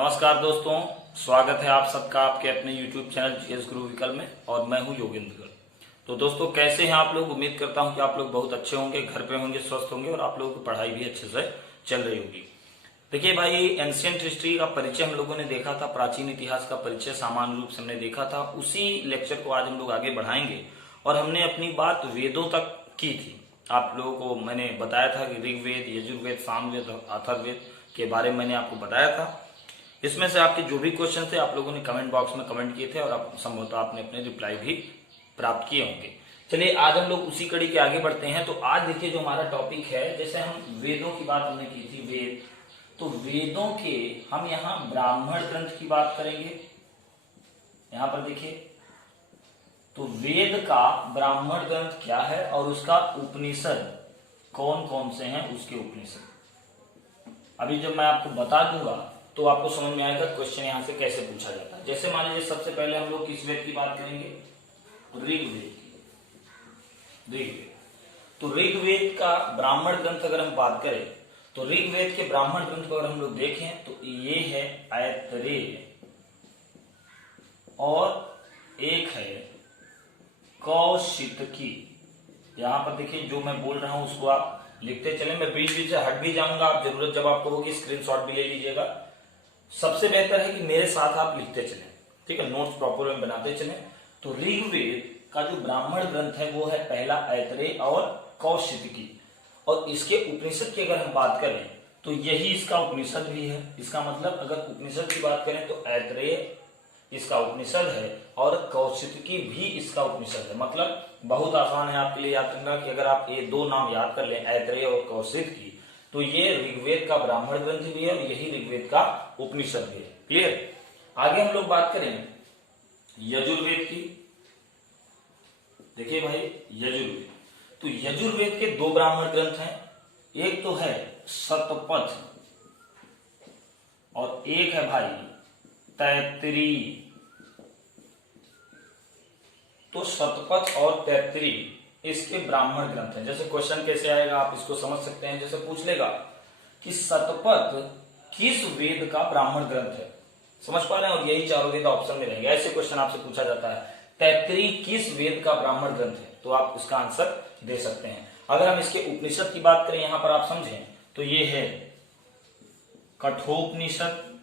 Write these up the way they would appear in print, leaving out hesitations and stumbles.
नमस्कार दोस्तों, स्वागत है आप सबका आपके अपने YouTube चैनल जीएस गुरु विकल्प में और मैं हूं योगेंद्र। तो दोस्तों कैसे हैं आप लोग। उम्मीद करता हूं कि आप लोग बहुत अच्छे होंगे, घर पे होंगे, स्वस्थ होंगे और आप लोगों की पढ़ाई भी अच्छे से चल रही होगी। देखिए भाई, एंशियंट हिस्ट्री का परिचय हम लोगों ने देखा था, प्राचीन इतिहास का परिचय सामान्य रूप से हमने देखा था। उसी लेक्चर को आज हम लोग आगे बढ़ाएंगे और हमने अपनी बात वेदों तक की थी। आप लोगों को मैंने बताया था कि ऋग्वेद, यजुर्वेद, सामवेद, अथर्ववेद के बारे में मैंने आपको बताया था। इसमें से आपके जो भी क्वेश्चन थे आप लोगों ने कमेंट बॉक्स में कमेंट किए थे और आप संभवतः आपने अपने रिप्लाई भी प्राप्त किए होंगे। चलिए आज हम लोग उसी कड़ी के आगे बढ़ते हैं। तो आज देखिए जो हमारा टॉपिक है, जैसे हम वेदों की बात हमने की थी, वेद, तो वेदों के हम यहाँ ब्राह्मण ग्रंथ की बात करेंगे। यहाँ पर देखिए, तो वेद का ब्राह्मण ग्रंथ क्या है और उसका उपनिषद कौन कौन से हैं, उसके उपनिषद अभी जब मैं आपको बता दूंगा तो आपको समझ में आएगा क्वेश्चन यहां से कैसे पूछा जाता है। जैसे मान लीजिए सबसे पहले हम लोग किस वेद की बात करेंगे, ऋग्वेद। तो ऋग्वेद का ब्राह्मण ग्रंथ अगर हम बात करें तो ऋग्वेद के ब्राह्मण ग्रंथ को अगर हम लोग देखें तो ये है ऐतरेय और एक है कौशितकी। यहां पर देखिए जो मैं बोल रहा हूं उसको आप लिखते चले, मैं बीच बीच से हट भी जाऊंगा, आप जरूरत जब आपको होगी स्क्रीनशॉट भी ले लीजिएगा। सबसे बेहतर है कि मेरे साथ आप लिखते चलें, ठीक है, नोट्स प्रॉपर में बनाते चलें। तो ऋग्वेद का जो ब्राह्मण ग्रंथ है वो है पहला ऐतरेय और कौशितकी, और इसके उपनिषद की अगर हम बात करें तो यही इसका उपनिषद भी है। इसका मतलब अगर उपनिषद की बात करें तो ऐतरेय इसका उपनिषद है और कौशितकी भी इसका उपनिषद है। मतलब बहुत आसान है आपके लिए याद करना कि अगर आप ये दो नाम याद कर लें, ऐतरेय और कौशितकी, तो ये ऋग्वेद का ब्राह्मण ग्रंथ भी है और यही ऋग्वेद का उपनिषद भी है। क्लियर। आगे हम लोग बात करें यजुर्वेद की। देखिए भाई, यजुर्वेद, तो यजुर्वेद के दो ब्राह्मण ग्रंथ हैं, एक तो है शतपथ और एक है भाई तैत्तिरीय। तो शतपथ और तैत्तिरीय इसके ब्राह्मण ग्रंथ हैं। जैसे क्वेश्चन कैसे आएगा आप इसको समझ सकते हैं। जैसे पूछ लेगा कि शतपथ किस वेद का ब्राह्मण ग्रंथ है, समझ पा रहे हैं, और यही चारों वेद ऑप्शन में रहेंगे। ऐसे क्वेश्चन आपसे पूछा जाता है, तैत्तिरीय किस वेद का ब्राह्मण ग्रंथ है, तो आप इसका आंसर दे सकते हैं। अगर हम इसके उपनिषद की बात करें, यहां पर आप समझें तो ये है कठोपनिषद,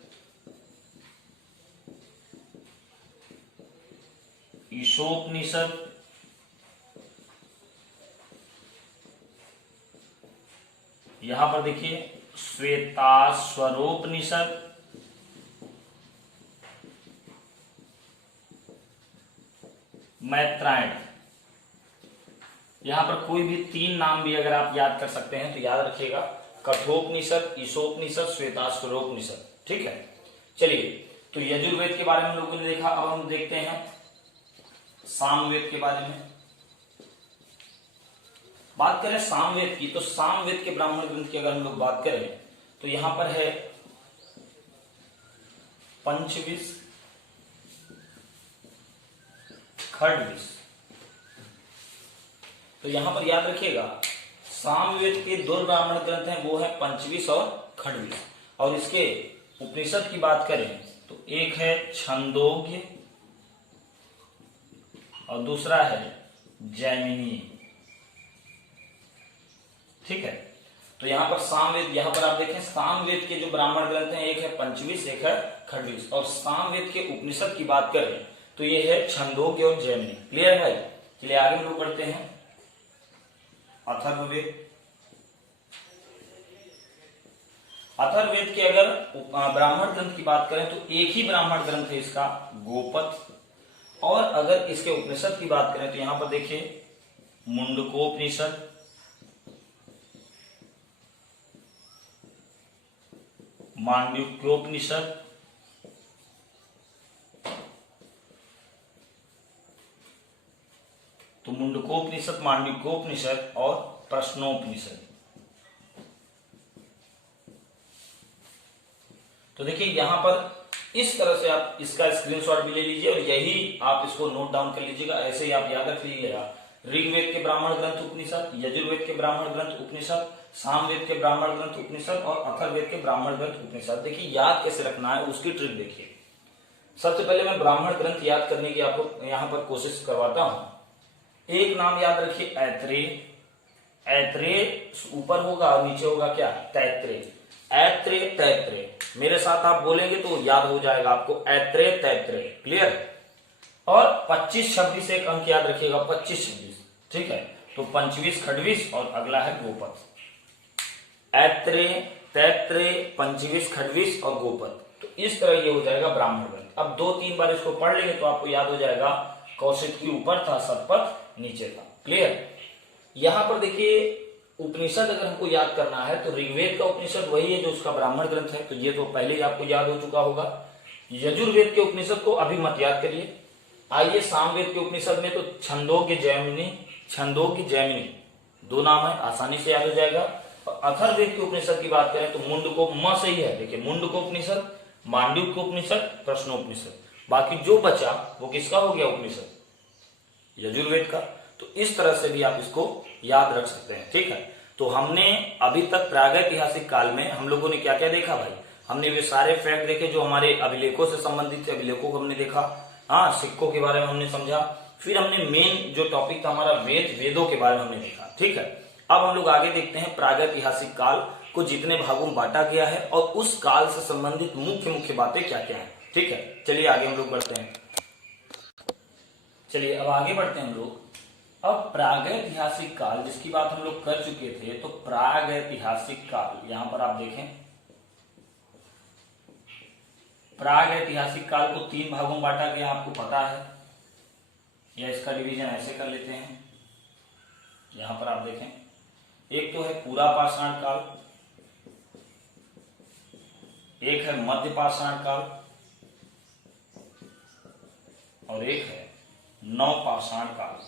ईशोपनिषद, यहां पर देखिए श्वेताश्वरोपनिषद, मैत्रायण। यहां पर कोई भी तीन नाम भी अगर आप याद कर सकते हैं तो याद रखिएगा, कठोपनिषद, ईशोपनिषद, श्वेताश्वरोपनिषद। ठीक है। चलिए, तो यजुर्वेद के बारे में हम लोगों ने देखा। अब हम देखते हैं सामवेद के बारे में। बात करें सामवेद की, तो सामवेद के ब्राह्मण ग्रंथ की अगर हम लोग बात करें तो यहां पर है पंचविश, खड्डविश। तो यहां पर याद रखिएगा सामवेद के दो ब्राह्मण ग्रंथ हैं, वो है पंचविश और खड्डविश। और इसके उपनिषद की बात करें तो एक है छंदोग्य और दूसरा है जैमिनी। ठीक है। तो यहां पर सामवेद, यहां पर आप देखें सामवेद के जो ब्राह्मण ग्रंथ हैं, एक है पंचविश, एक है खड्डविश। और सामवेद के उपनिषद की बात करें तो ये है छंदोग्य और जैमिनी। क्लियर है भाई। चलिए आगे हम लोग बढ़ते हैं अथर्ववेद। अथर्ववेद के अगर ब्राह्मण ग्रंथ की बात करें तो एक ही ब्राह्मण ग्रंथ है इसका, गोपथ। और अगर इसके उपनिषद की बात करें तो यहां पर देखिए मुंडकोपनिषद, मांडुक्योपनिषद, तो मुंडकोपनिषद, मांडुक्योपनिषद और प्रश्नोपनिषद। तो देखिए यहां पर इस तरह से आप इसका स्क्रीनशॉट भी ले लीजिए और यही आप इसको नोट डाउन कर लीजिएगा। ऐसे ही आप याद रख लीजिएगा ऋग्वेद के ब्राह्मण ग्रंथ उपनिषद, यजुर्वेद के ब्राह्मण ग्रंथ उपनिषद, सामवेद के ब्राह्मण ग्रंथ उपनिषद और अथर्ववेद के ब्राह्मण ग्रंथ उपनिषद। देखिए याद कैसे रखना है उसकी ट्रिक देखिए। सबसे पहले मैं ब्राह्मण ग्रंथ याद करने की आपको यहाँ पर कोशिश करवाता हूं। एक नाम याद रखिए ऐत्रेय। ऐत्रेय ऊपर होगा और नीचे होगा क्या, तैत्रेय। ऐत्रेय तैत्रेय, मेरे साथ आप बोलेंगे तो याद हो जाएगा आपको, ऐत्रेय तैत्रेय। क्लियर। और 25-26 एक अंक याद रखिएगा, 25-26, ठीक है। तो 25 खडवीस और अगला है गोपद। ऐत्रेय तैत्रेय 25 खडवीस और गोपद। तो इस तरह ये हो जाएगा ब्राह्मण ग्रंथ। अब 2-3 बार इसको पढ़ लेंगे तो आपको याद हो जाएगा कौशिकी ऊपर था, शतपथ नीचे था। क्लियर। यहां पर देखिए उपनिषद अगर हमको याद करना है तो ऋग्वेद का उपनिषद वही है जो उसका ब्राह्मण ग्रंथ है, तो ये तो पहले ही आपको याद हो चुका होगा। यजुर्वेद के उपनिषद को अभी मत याद करिए। आइए सामवेद के उपनिषद में तो छंदोग्य जैमिनी, छंदोग्य जैमिनी दो नाम है, आसानी से याद हो जाएगा। और अथर्ववेद के उपनिषद की बात करें तो मुंडको म सही है, देखिए मुंडको उपनिषद, मांडव्य उपनिषद, प्रश्नोपनिषद। बाकी जो बचा वो किसका हो गया उपनिषद, यजुर्वेद का। तो इस तरह से भी आप इसको याद रख सकते हैं, ठीक है। तो हमने अभी तक प्रागैतिहासिक काल में हम लोगों ने क्या क्या देखा भाई, हमने वे सारे फैक्ट देखे जो हमारे अभिलेखों से संबंधित थे, अभिलेखों को हमने देखा, हाँ सिक्कों के बारे में हमने समझा, फिर हमने मेन जो टॉपिक था हमारा वेदों के बारे में हमने देखा, ठीक है। अब हम लोग आगे देखते हैं प्रागैतिहासिक काल को जितने भागों में बांटा गया है और उस काल से संबंधित मुख्य मुख्य बातें क्या क्या है, ठीक है। चलिए आगे हम लोग बढ़ते हैं। चलिए अब आगे बढ़ते हैं हम लोग। अब प्रागैतिहासिक काल जिसकी बात हम लोग कर चुके थे, तो प्रागैतिहासिक काल यहां पर आप देखें, प्रागैतिहासिक काल को 3 भागों में बांटा गया, आपको पता है, या इसका डिवीजन ऐसे कर लेते हैं। यहां पर आप देखें, एक तो है पूरा पाषाण काल, एक है मध्य पाषाण काल और एक है नवपाषाण काल।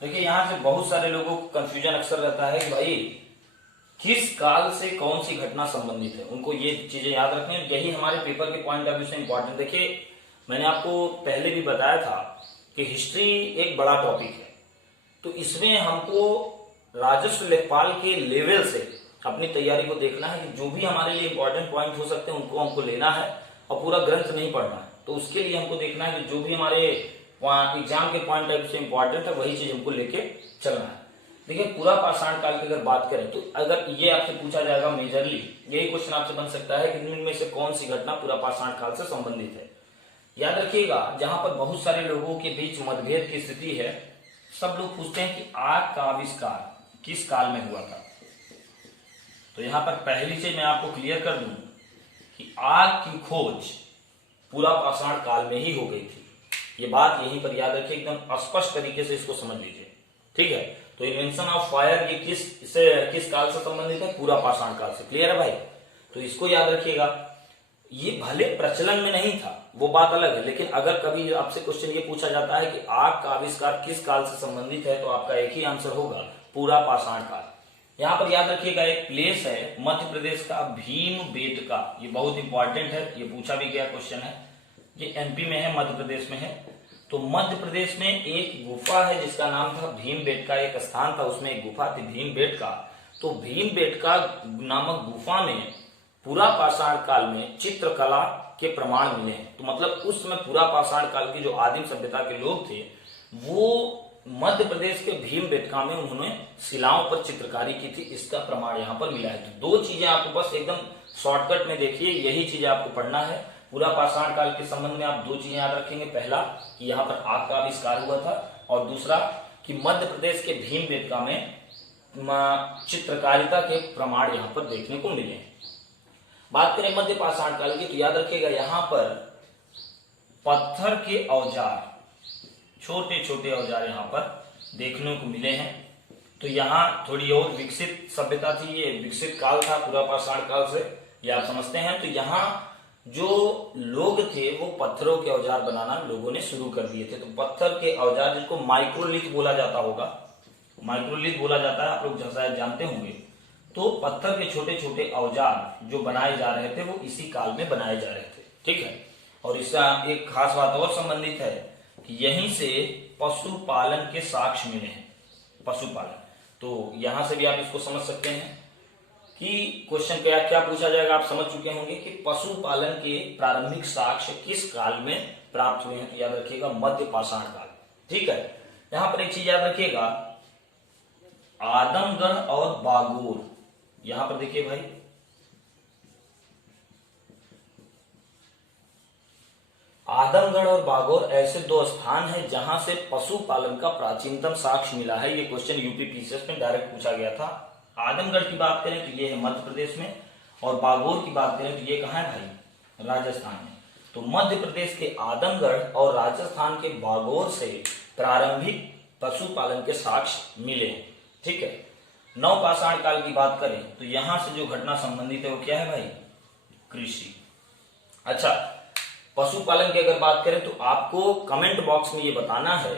देखिए यहां से बहुत सारे लोगों को कंफ्यूजन अक्सर रहता है कि भाई किस काल से कौन सी घटना संबंधित है, उनको ये चीजें याद रखनी है। यही हमारे पेपर के पॉइंट ऑफ व्यू से इंपॉर्टेंट। देखिए मैंने आपको पहले भी बताया था कि हिस्ट्री एक बड़ा टॉपिक है, तो इसमें हमको राजस्व लेखपाल के लेवल से अपनी तैयारी को देखना है कि जो भी हमारे लिए इंपॉर्टेंट पॉइंट हो सकते हैं उनको हमको लेना है और पूरा ग्रंथ नहीं पढ़ना है। तो उसके लिए हमको देखना है कि जो भी हमारे एग्जाम के पॉइंट ऑफ व्यू से इंपॉर्टेंट है वही चीज हमको लेके चलना है। देखिए पूरा पाषाण काल की अगर बात करें तो अगर ये आपसे पूछा जाएगा मेजरली, यही क्वेश्चन आपसे बन सकता है कि इनमें से कौन सी घटना पूरा पाषाण काल से संबंधित है। याद रखिएगा जहां पर बहुत सारे लोगों के बीच मतभेद की स्थिति है, सब लोग पूछते हैं कि आग का आविष्कार किस काल में हुआ था। तो यहां पर पहली चीज मैं आपको क्लियर कर दूं कि आग की खोज पूरा पाषाण काल में ही हो गई थी। ये बात यहीं पर याद रखिए, एकदम स्पष्ट तरीके से इसको समझ लीजिए, ठीक है। तो इन्वेंशन ऑफ फायर ये किस काल से संबंधित है, पूरा पाषाण काल से। क्लियर है भाई। तो इसको याद रखिएगा। ये भले प्रचलन में नहीं था वो बात अलग है, लेकिन अगर कभी आपसे क्वेश्चन ये पूछा जाता है कि आग का आविष्कार किस काल से संबंधित है, तो आपका एक ही आंसर होगा, पूरा पाषाण काल। यहाँ पर याद रखिएगा एक प्लेस है मध्य प्रदेश का भीमबेटका, ये बहुत इंपॉर्टेंट है, ये पूछा भी गया क्वेश्चन है। ये एमपी में है, मध्य प्रदेश में है। तो मध्य प्रदेश में एक गुफा है जिसका नाम था भीमबेटका, एक स्थान था उसमें एक गुफा थी भीमबेटका। तो भीमबेटका नामक गुफा में पूरा पाषाण काल में चित्रकला के प्रमाण मिले हैं। तो मतलब उस समय पूरा पाषाण काल की जो आदिम सभ्यता के लोग थे वो मध्य प्रदेश के भीमबेटका में उन्होंने शिलाओं पर चित्रकारी की थी, इसका प्रमाण यहाँ पर मिला है। तो 2 चीजें आपको बस एकदम शॉर्टकट में देखिए, यही चीजें आपको पढ़ना है। पूरा पाषाण काल के संबंध में आप 2 चीजें याद रखेंगे, पहला कि यहाँ पर आग का आविष्कार हुआ था और दूसरा कि मध्य प्रदेश के भीमबेटका में चित्रकारिता के प्रमाण यहाँ पर देखने को मिले हैं। बात करें मध्य पाषाण काल की तो याद रखिएगा यहाँ पर पत्थर के औजार, छोटे छोटे औजार यहाँ पर देखने को मिले हैं। तो यहाँ थोड़ी और विकसित सभ्यता थी, ये विकसित काल था पूरा पाषाण काल से, ये आप समझते हैं। तो यहाँ जो लोग थे वो पत्थरों के औजार बनाना लोगों ने शुरू कर दिए थे। तो पत्थर के औजार जिसको माइक्रोलिथ बोला जाता होगा, माइक्रोलिथ बोला जाता है, आप लोग शायद जानते होंगे। तो पत्थर के छोटे छोटे औजार जो बनाए जा रहे थे वो इसी काल में बनाए जा रहे थे, ठीक है। और इसका एक खास बात और संबंधित है कि यहीं से पशुपालन के साक्ष्य मिले हैं, पशुपालन। तो यहां से भी आप इसको समझ सकते हैं कि क्वेश्चन क्या क्या पूछा जाएगा। आप समझ चुके होंगे कि पशुपालन के प्रारंभिक साक्ष्य किस काल में प्राप्त हुए हैं, तो याद रखिएगा मध्य पाषाण काल। ठीक है, यहां पर एक चीज याद रखिएगा, आदमगढ़ और बागोर, यहां पर देखिए भाई, आदमगढ़ और बागोर ऐसे दो स्थान हैं जहां से पशुपालन का प्राचीनतम साक्ष्य मिला है। ये क्वेश्चन यूपी पीसीएस में डायरेक्ट पूछा गया था। आदमगढ़ की बात करें तो ये है मध्य प्रदेश में, और बागोर की बात करें तो ये कहां है भाई, राजस्थान में। तो मध्य प्रदेश के आदमगढ़ और राजस्थान के बागोर से प्रारंभिक पशुपालन के साक्ष्य मिले। ठीक है, नवपाषाण काल की बात करें तो यहां से जो घटना संबंधित है वो क्या है भाई, कृषि। अच्छा, पशुपालन की अगर बात करें तो आपको कमेंट बॉक्स में ये बताना है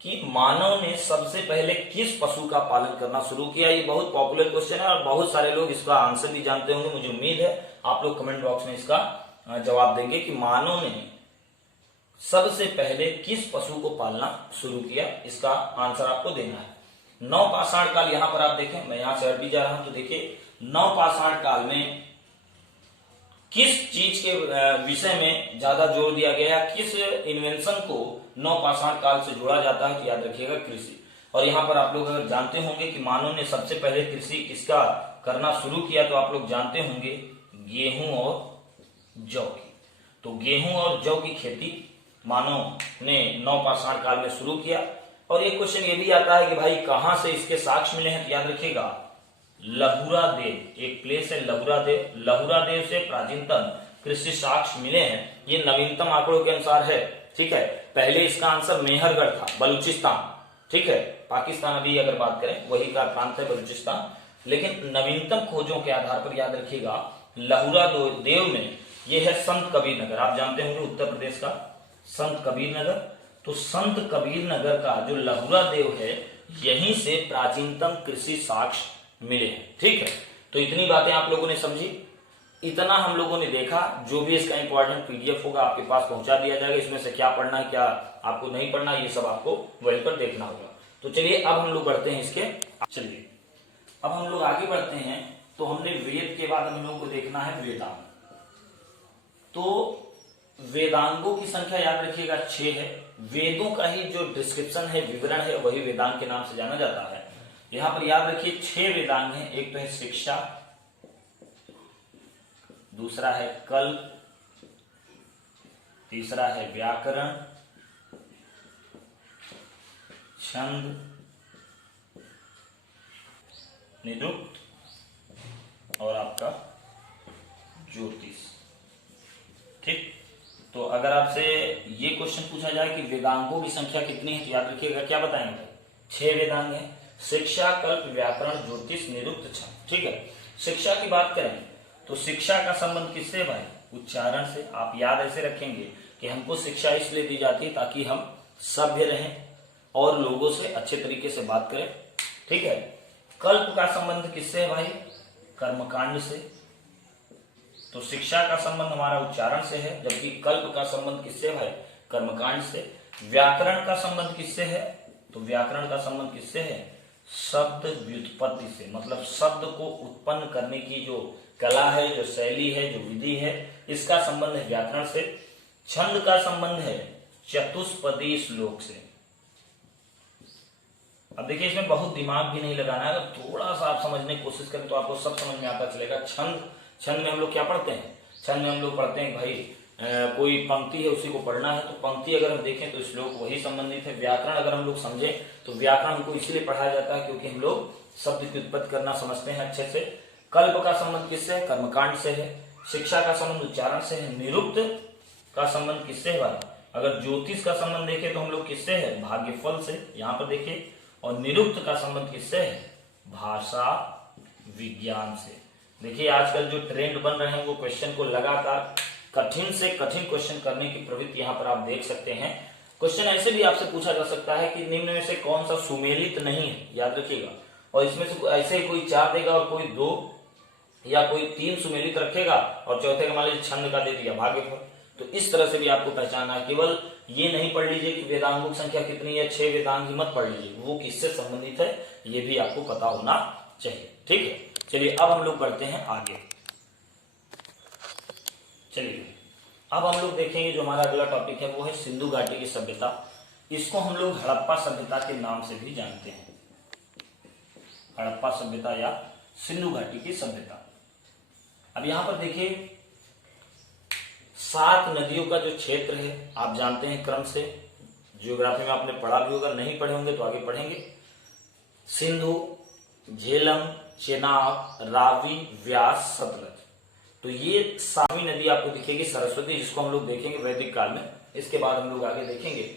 कि मानव ने सबसे पहले किस पशु का पालन करना शुरू किया। ये बहुत पॉपुलर क्वेश्चन है और बहुत सारे लोग इसका आंसर भी जानते होंगे। मुझे उम्मीद है आप लोग कमेंट बॉक्स में इसका जवाब देंगे कि मानव ने सबसे पहले किस पशु को पालना शुरू किया। इसका आंसर आपको देना है। नवपाषाण काल यहां पर आप देखें, मैं यहां से हट भी जा रहा हूं, तो देखिए नवपाषाण काल में किस चीज के विषय में ज्यादा जोर दिया गया है, किस इन्वेंशन को नवपाषाण काल से जोड़ा जाता है, तो याद रखिएगा कृषि। और यहाँ पर आप लोग अगर जानते होंगे कि मानव ने सबसे पहले कृषि किसका करना शुरू किया, तो आप लोग जानते होंगे गेहूं और जौ की। तो गेहूं और जौ की खेती मानव ने नवपाषाण काल में शुरू किया। और एक क्वेश्चन ये भी आता है कि भाई कहां से इसके साक्ष्य मिले हैं, तो याद रखिएगा लहुरा देव, एक प्लेस है लहुरा देव, लहुरा देव से प्राचीनतम कृषि साक्ष्य मिले हैं। ये नवीनतम आंकड़ों के अनुसार है। ठीक है, पहले इसका आंसर मेहरगढ़ था, बलूचिस्तान। ठीक है, पाकिस्तान अभी अगर बात करें वही का प्रांत है बलूचिस्तान, लेकिन नवीनतम खोजों के आधार पर याद रखिएगा लहुरा देव में ये है संत कबीर नगर। आप जानते होंगे उत्तर प्रदेश का संत कबीर नगर, तो संत कबीर नगर का जो लहुरा देव है यहीं से प्राचीनतम कृषि साक्ष्य मिले हैं। ठीक है, तो इतनी बातें आप लोगों ने समझी, इतना हम लोगों ने देखा। जो भी इसका इंपॉर्टेंट पीडीएफ होगा आपके पास पहुंचा दिया जाएगा। इसमें से क्या पढ़ना है, क्या आपको नहीं पढ़ना, ये सब आपको वहीं पर देखना होगा। तो चलिए अब हम लोग बढ़ते हैं इसके, चलिए अब हम लोग आगे बढ़ते हैं। तो हमने वेद के बाद हम लोगों को देखना है वेदांग। तो वेदांगों की संख्या याद रखिएगा 6 है। वेदों का ही जो डिस्क्रिप्शन है, विवरण है, वही वेदांग के नाम से जाना जाता है। यहां पर याद रखिए 6 वेदांग हैं। एक तो है शिक्षा, दूसरा है कल्प, तीसरा है व्याकरण, छंद, निरुक्त और आपका ज्योतिष। ठीक, तो अगर आपसे ये क्वेश्चन पूछा जाए कि वेदांगों की संख्या कितनी है, तो याद रखिएगा क्या बताएंगे, 6 वेदांग हैं। शिक्षा, कल्प, व्याकरण, ज्योतिष, निरुक्त, छंद। ठीक है, शिक्षा की बात करें तो शिक्षा का संबंध किससे है भाई, उच्चारण से। आप याद ऐसे रखेंगे कि हमको शिक्षा इसलिए दी जाती है ताकि हम सभ्य रहें और लोगों से अच्छे तरीके से बात करें। ठीक है, कल्प का संबंध किससे है भाई, कर्मकांड से। तो शिक्षा का संबंध हमारा उच्चारण से है, जबकि कल्प का संबंध किससे है भाई, कर्मकांड से। व्याकरण का संबंध किससे है, तो व्याकरण का संबंध किससे है, शब्द व्युत्पत्ति से। मतलब शब्द को उत्पन्न करने की जो कला है, जो शैली है, जो विधि है, इसका संबंध है व्याकरण से। छंद का संबंध है चतुष्पदी श्लोक से। अब देखिए इसमें बहुत दिमाग भी नहीं लगाना है, अगर थोड़ा सा आप समझने की कोशिश करें तो आपको सब समझ में आता चलेगा। छंद में हम लोग क्या पढ़ते हैं, छंद में हम लोग पढ़ते हैं भाई कोई पंक्ति है उसी को पढ़ना है, तो पंक्ति अगर हम देखें तो श्लोक वही संबंधित है। व्याकरण अगर हम लोग समझें तो व्याकरण हमको इसलिए पढ़ाया जाता है क्योंकि हम लोग शब्द की उत्पत्ति करना समझते हैं अच्छे से। कल्प का संबंध किससे है, कर्मकांड से है। शिक्षा का संबंध उच्चारण से है। निरुक्त का संबंध किससे है भाई, अगर ज्योतिष का संबंध देखें तो हम लोग किससे है, भाग्यफल से, यहाँ पर देखिए। और निरुक्त का संबंध किससे है, भाषा विज्ञान से। देखिए आजकल जो ट्रेंड बन रहे हैं वो क्वेश्चन को लगातार कठिन से कठिन क्वेश्चन करने की प्रवृत्ति यहाँ पर आप देख सकते हैं। क्वेश्चन ऐसे भी आपसे पूछा जा सकता है कि निम्न में से कौन सा सुमेलित नहीं है, याद रखिएगा। और इसमें से ऐसे ही कोई 4 देगा और कोई 2 या कोई 3 सुमेलित रखेगा और चौथे का मान लीजिए छंद का दे दिया भाग्यफल। तो इस तरह से भी आपको पहचानना है। केवल ये नहीं पढ़ लीजिए कि वेदांगों की संख्या कितनी है, 6 वेदांग ही मत पढ़ लीजिए, वो किससे संबंधित है ये भी आपको पता होना चाहिए। ठीक है, चलिए अब हम लोग बढ़ते हैं आगे। चलिए अब हम लोग देखेंगे जो हमारा अगला टॉपिक है वो है सिंधु घाटी की सभ्यता। इसको हम लोग हड़प्पा सभ्यता के नाम से भी जानते हैं, हड़प्पा सभ्यता या सिंधु घाटी की सभ्यता। अब यहां पर देखिए 7 नदियों का जो क्षेत्र है आप जानते हैं क्रम से, ज्योग्राफी में आपने पढ़ा भी होगा, नहीं पढ़े होंगे तो आगे पढ़ेंगे। सिंधु, झेलम, चेनाब, रावी, व्यास, सतलज। तो ये 7वीं नदी आपको दिखेगी सरस्वती, जिसको हम लोग देखेंगे वैदिक काल में। इसके बाद हम लोग आगे देखेंगे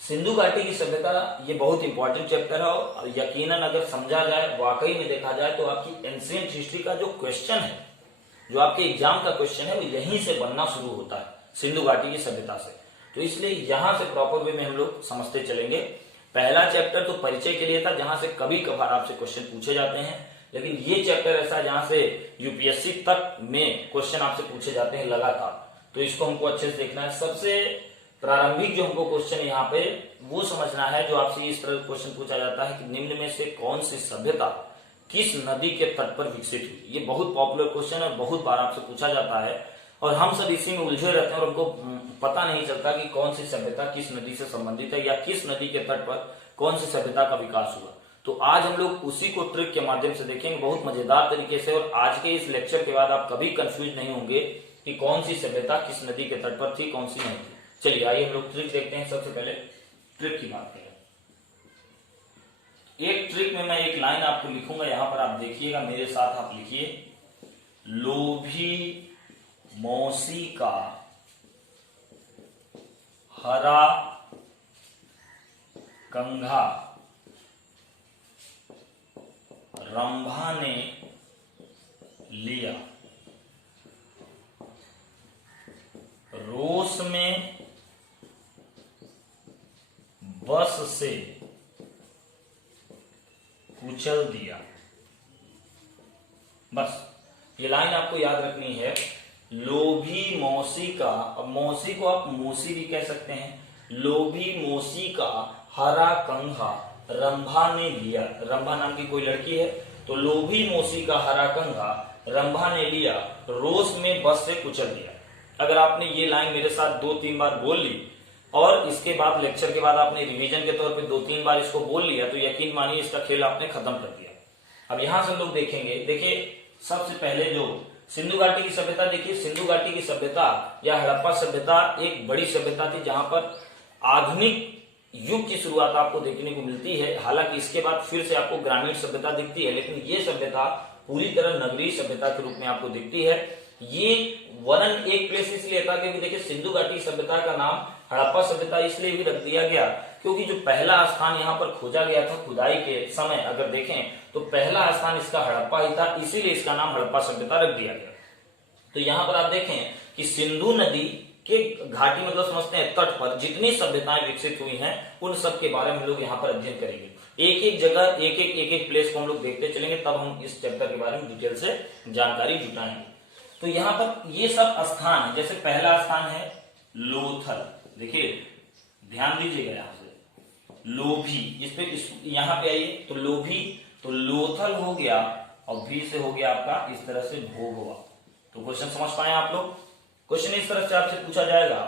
सिंधु घाटी की सभ्यता। ये बहुत इंपॉर्टेंट चैप्टर है और यकीनन अगर समझा जाए, वाकई में देखा जाए तो आपकी एंशिएंट हिस्ट्री का जो क्वेश्चन है, जो आपके एग्जाम का क्वेश्चन है, वो यहीं से बनना शुरू होता है, सिंधु घाटी की सभ्यता से। तो इसलिए यहां से प्रॉपर वे में हम लोग समझते चलेंगे। पहला चैप्टर तो परिचय के लिए था, जहां से कभी कभार आपसे क्वेश्चन पूछे जाते हैं, लेकिन ये चैप्टर ऐसा है जहां से यूपीएससी तक में क्वेश्चन आपसे पूछे जाते हैं लगातार। तो इसको हमको अच्छे से देखना है। सबसे प्रारंभिक जो हमको क्वेश्चन यहाँ पे वो समझना है, जो आपसे इस तरह क्वेश्चन पूछा जाता है कि निम्न में से कौन सी सभ्यता किस नदी के तट पर विकसित हुई। ये बहुत पॉपुलर क्वेश्चन है और बहुत बार आपसे पूछा जाता है और हम सब इसी में उलझे रहते हैं और हमको पता नहीं चलता कि कौन सी सभ्यता किस नदी से संबंधित है या किस नदी के तट पर कौन सी सभ्यता का विकास हुआ। तो आज हम लोग उसी को ट्रिक के माध्यम से देखेंगे बहुत मजेदार तरीके से। और आज के इस लेक्चर के बाद आप कभी कंफ्यूज नहीं होंगे कि कौन सी सभ्यता किस नदी के तट पर थी, कौन सी नहीं थी। चलिए आइए हम लोग ट्रिक देखते हैं। सबसे पहले ट्रिक की बात करें। एक ट्रिक में मैं एक लाइन आपको लिखूंगा, यहां पर आप देखिएगा, मेरे साथ आप लिखिए। लोभी मौसी का हरा कंघा रंभा ने लिया, रोष में बस से कुचल दिया। बस ये लाइन आपको याद रखनी है। लोभी मौसी का, अब मौसी को आप मौसी भी कह सकते हैं। लोभी मौसी का हरा कंघा रंभा ने लिया। रंभा नाम की कोई लड़की है, तो लोभी मौसी का हरा कंघा रंभा ने लिया, रोष में बस से कुचल दिया। अगर आपने ये लाइन मेरे साथ 2-3 बार बोल ली और इसके बाद लेक्चर के बाद आपने रिवीजन के तौर पे 2-3 बार इसको बोल लिया, तो यकीन मानिए इसका खेल आपने खत्म कर दिया। अब यहां से हम लोग देखेंगे, देखिए सबसे पहले जो सिंधु घाटी की सभ्यता, देखिए सिंधु घाटी की सभ्यता या हड़प्पा सभ्यता एक बड़ी सभ्यता थी, जहां पर आधुनिक युग की शुरुआत आपको देखने को मिलती है। हालांकि इसके बाद फिर से आपको ग्रामीण सभ्यता दिखती है, लेकिन ये सभ्यता पूरी तरह नगरीय सभ्यता के रूप में आपको दिखती है। ये वर्णन एक प्लेस इसलिए था क्योंकि देखिए सिंधु घाटी सभ्यता का नाम हड़प्पा सभ्यता इसलिए भी रख दिया गया क्योंकि जो पहला स्थान यहाँ पर खोजा गया था खुदाई के समय, अगर देखें तो पहला स्थान इसका हड़प्पा ही था, इसीलिए इसका नाम हड़प्पा सभ्यता रख दिया गया। तो यहाँ पर आप देखें कि सिंधु नदी के घाटी मतलब समझते हैं तट पर जितनी सभ्यताएं विकसित हुई हैं उन सब के बारे में हम लोग यहाँ पर अध्ययन करेंगे। एक एक जगह एक एक प्लेस को हम लोग देखते चलेंगे, तब हम इस चैप्टर के बारे में डिटेल से जानकारी जुटाएंगे। तो यहाँ पर ये सब स्थान है, जैसे पहला स्थान है लोथल, देखिए ध्यान दीजिएगा यहाँ से लोभी, इस पे यहाँ पे आइए तो लोभी, तो लोथल हो गया और भी से हो गया आपका इस तरह से भोगवा। तो क्वेश्चन समझ पाए आप लोग। क्वेश्चन इस तरह से आपसे पूछा जाएगा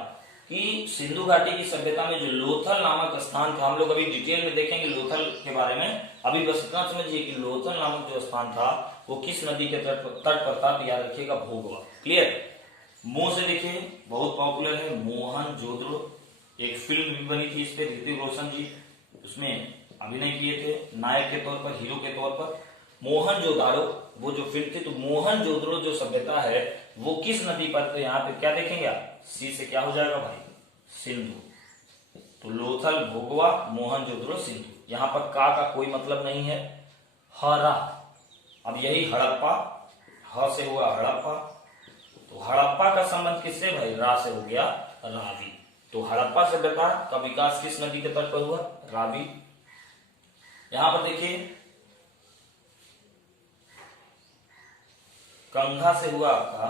कि सिंधु घाटी की सभ्यता में जो लोथल नामक स्थान था, हम लोग अभी डिटेल में देखेंगे लोथल के बारे में, अभी बस इतना समझिए कि लोथल नामक जो स्थान था वो किस नदी के तट पर था, तो याद रखिएगा भोगवा। क्लियर। मुंह से देखिए बहुत पॉपुलर है मोहनजोदड़ो, एक फिल्म भी बनी थी इस पे, ऋतिक रोशन जी उसमें अभिनय किए थे नायक के तौर पर, हीरो के तौर पर। मोहनजोदाड़ो वो जो फिल्म थी, तो मोहनजोदड़ो जो सभ्यता है वो किस नदी पर, तो यहाँ पे क्या देखेंगे आप, सी से क्या हो जाएगा भाई, सिंधु। तो लोथल, भोगवा, मोहनजोदड़ो, सिंधु। यहाँ पर का कोई मतलब नहीं है। हरा, अब यही हड़प्पा, ह से हुआ हड़प्पा, तो हड़प्पा का संबंध किससे भाई, रा से हो गया रावी। तो हड़प्पा सभ्यता का विकास किस नदी के तट पर हुआ, रावी। यहां पर देखिए कंघा से हुआ आपका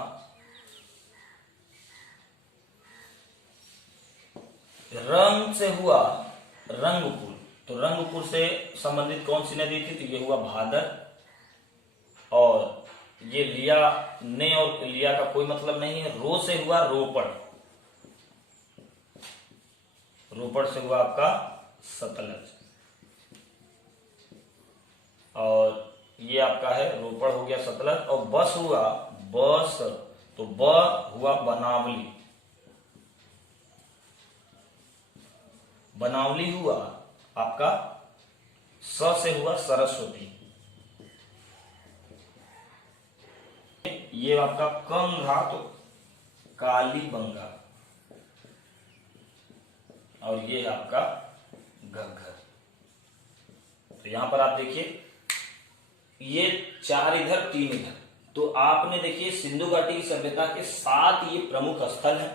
रंग से हुआ रंगपुर, तो रंगपुर से संबंधित कौन सी नदी थी? तो ये हुआ भादर। और ये लिया ने और लिया का कोई मतलब नहीं है। रो से हुआ रोपड़, रोपड़ से हुआ आपका सतलज। और ये आपका है रोपड़ हो गया सतलज। और बस हुआ बस, तो ब हुआ बनावली, बनावली हुआ आपका। स से हुआ सरस्वती। ये आपका कम रहा तो कालीबंगा। और ये है आपका घग्गर। तो यहां पर आप देखिए ये 4 इधर 3 इधर। तो आपने देखिए सिंधु घाटी की सभ्यता के 7 ये प्रमुख स्थल हैं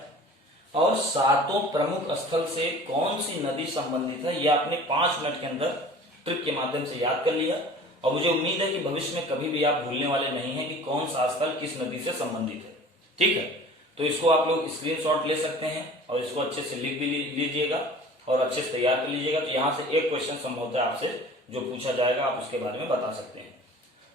और 7 प्रमुख स्थल से कौन सी नदी संबंधित है ये आपने 5 मिनट के अंदर ट्रिक के माध्यम से याद कर लिया। और मुझे उम्मीद है कि भविष्य में कभी भी आप भूलने वाले नहीं हैं कि कौन सा स्थल किस नदी से संबंधित है। ठीक है, तो इसको आप लोग स्क्रीनशॉट ले सकते हैं और इसको अच्छे से लिख भी लीजिएगा और अच्छे से तैयार कर लीजिएगा। तो यहाँ से एक क्वेश्चन संभवतः आपसे जो पूछा जाएगा आप उसके बारे में बता सकते हैं।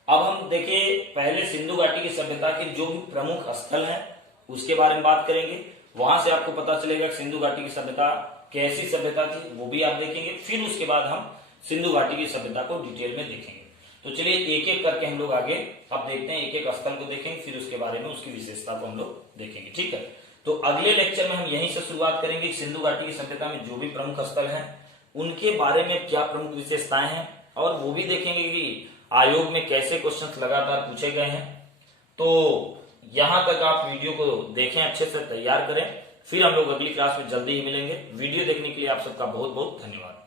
अब हम देखिए पहले सिंधु घाटी की सभ्यता के जो भी प्रमुख स्थल हैं उसके बारे में बात करेंगे। वहां से आपको पता चलेगा सिंधु घाटी की सभ्यता कैसी सभ्यता थी, वो भी आप देखेंगे। फिर उसके बाद हम सिंधु घाटी की सभ्यता को डिटेल में देखेंगे। तो चलिए एक एक करके हम लोग आगे अब देखते हैं, एक एक स्थल को देखेंगे, फिर उसके बारे में उसकी विशेषता को हम लोग देखेंगे। ठीक है, तो अगले लेक्चर में हम यहीं से शुरुआत करेंगे। सिंधु घाटी की सभ्यता में जो भी प्रमुख स्थल हैं उनके बारे में क्या प्रमुख विशेषताएं हैं और वो भी देखेंगे कि आयोग में कैसे क्वेश्चंस लगातार पूछे गए हैं। तो यहां तक आप वीडियो को देखें, अच्छे से तैयार करें। फिर हम लोग अगली क्लास में जल्दी ही मिलेंगे। वीडियो देखने के लिए आप सबका बहुत बहुत धन्यवाद।